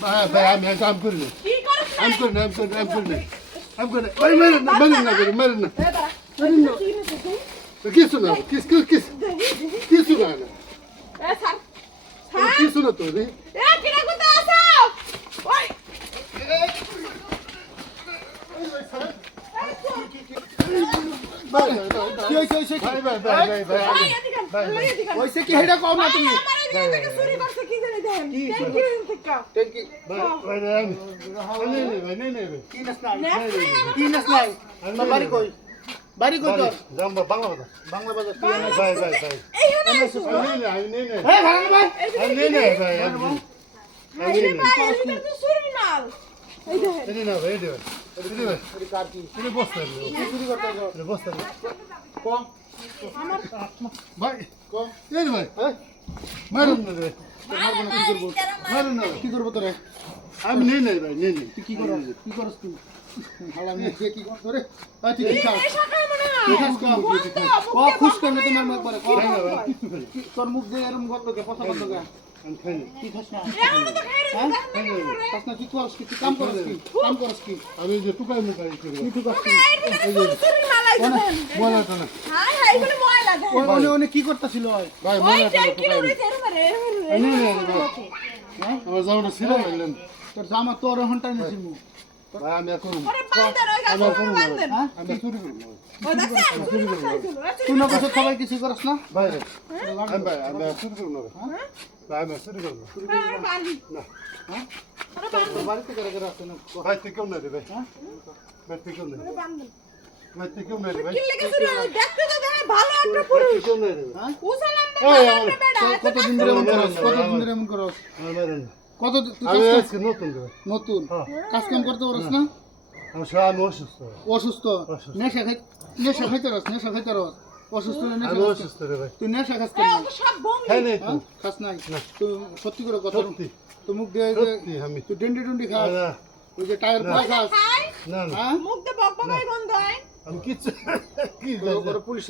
ভাই আমি করি না কি করছ আমি করি না ভাই মারেন না কিছু না কিছু না এ স্যার স্যার কিছু না তো রে এ কিরা করতে আছো ওই কি হইছে ভাই এদিকে হইছে কি হেডা কও না তুমি আমার এদিকে থেকে চুরি করছে কি জানি দেন ট্যাঙ্কি থেকে ট্যাঙ্কি কি নাস নাই তোর বাড়ি কই তোর বাংলা বাজার এই হনে হে ভাড়া ভাই এই ভাই এটা তো চুরি মাল এই দেখেন এর কার কি কি চুরি করতে যাও কম ভাই কম এই ভাই হ্যাঁ মারুন না রে মারুন না কি করব তোরে আমি নেই ভাই তুই কি করস তুই হালা নে কি করছ রে আ তুই কি খাস এই সকাল মনে হয় তুই খাস কম ক খুশ কর না তোমার মুখ পরে তোর মুখ দিয়ে এরকম গন্ধ কে পচা গন্ধ কে আমি খাই না কি খাস না এমন তো খাইরে খাস না কি করস কি কাম করস কি আমি যে টুকাই মুখাই করি কি ঠিক করছিস চুরি মাল আইছে দেন বলা তো না হাই হাই এগুলো ময়লা দেন ওনে কি করতেছিল ওই ভাই ওই মনে ট্যাঙ্কি রইছে এরমারে হ্যাঁ আমার জামাটা ছিল বললেন তোর জামা তোর হন্টা নিছিস মু ভাই আমি আর করব ওরে বান্দার ওই গাছ বান্দার হ্যাঁ আমি চুরি করব ওই দেখছেন চুরি করছিল তুই না কইছ সবাই কিছু করস না ভাই আমি চুরি করব না ভাই আমি চুরি করব আরে বান্দি না হ্যাঁ আরে বান্দি তোর বাড়িতে করে আছে না ভাই তুই কেমন রে ভাই হ্যাঁ ভাই তুই কেমন আরে বান্দি ভাই তুই কেমন রে ভাই কি লেগে চুরি দেখতে তো দেখে ভালো একটা পুরুষ তুই কেমন রে হ্যাঁ উসালাম ওই না আমার বেটা কতদিন ধরে এমন করস কতদিন ধরে এমন করস মারেন কত তুই আমি কাজ আজকে নতুন রে নতুন হ্যাঁ কাজ কাম করতে পারস না আমি সারা অসুস্থ অসুস্থ অসুস্থ। নেশা খাইতে রস অসুস্থ হলে নেশা আমি খাস অসুস্থ রে ভাই তুই নেশা খাস এ কেন ও তো সব বমি খাই নাই তো হ্যাঁ? খাস নাই না। তুই সত্যি করে কথা সত্যি তুই মুখ দিয়ে সত্যি আমি তুই ডেন্ডি খাস না ওই যে টায়ার পা খাস খাই না না হ্যাঁ মুখ দিয়ে বকবকাই গন্ধ হয় আমি কিচ্ছু কি পুলিশ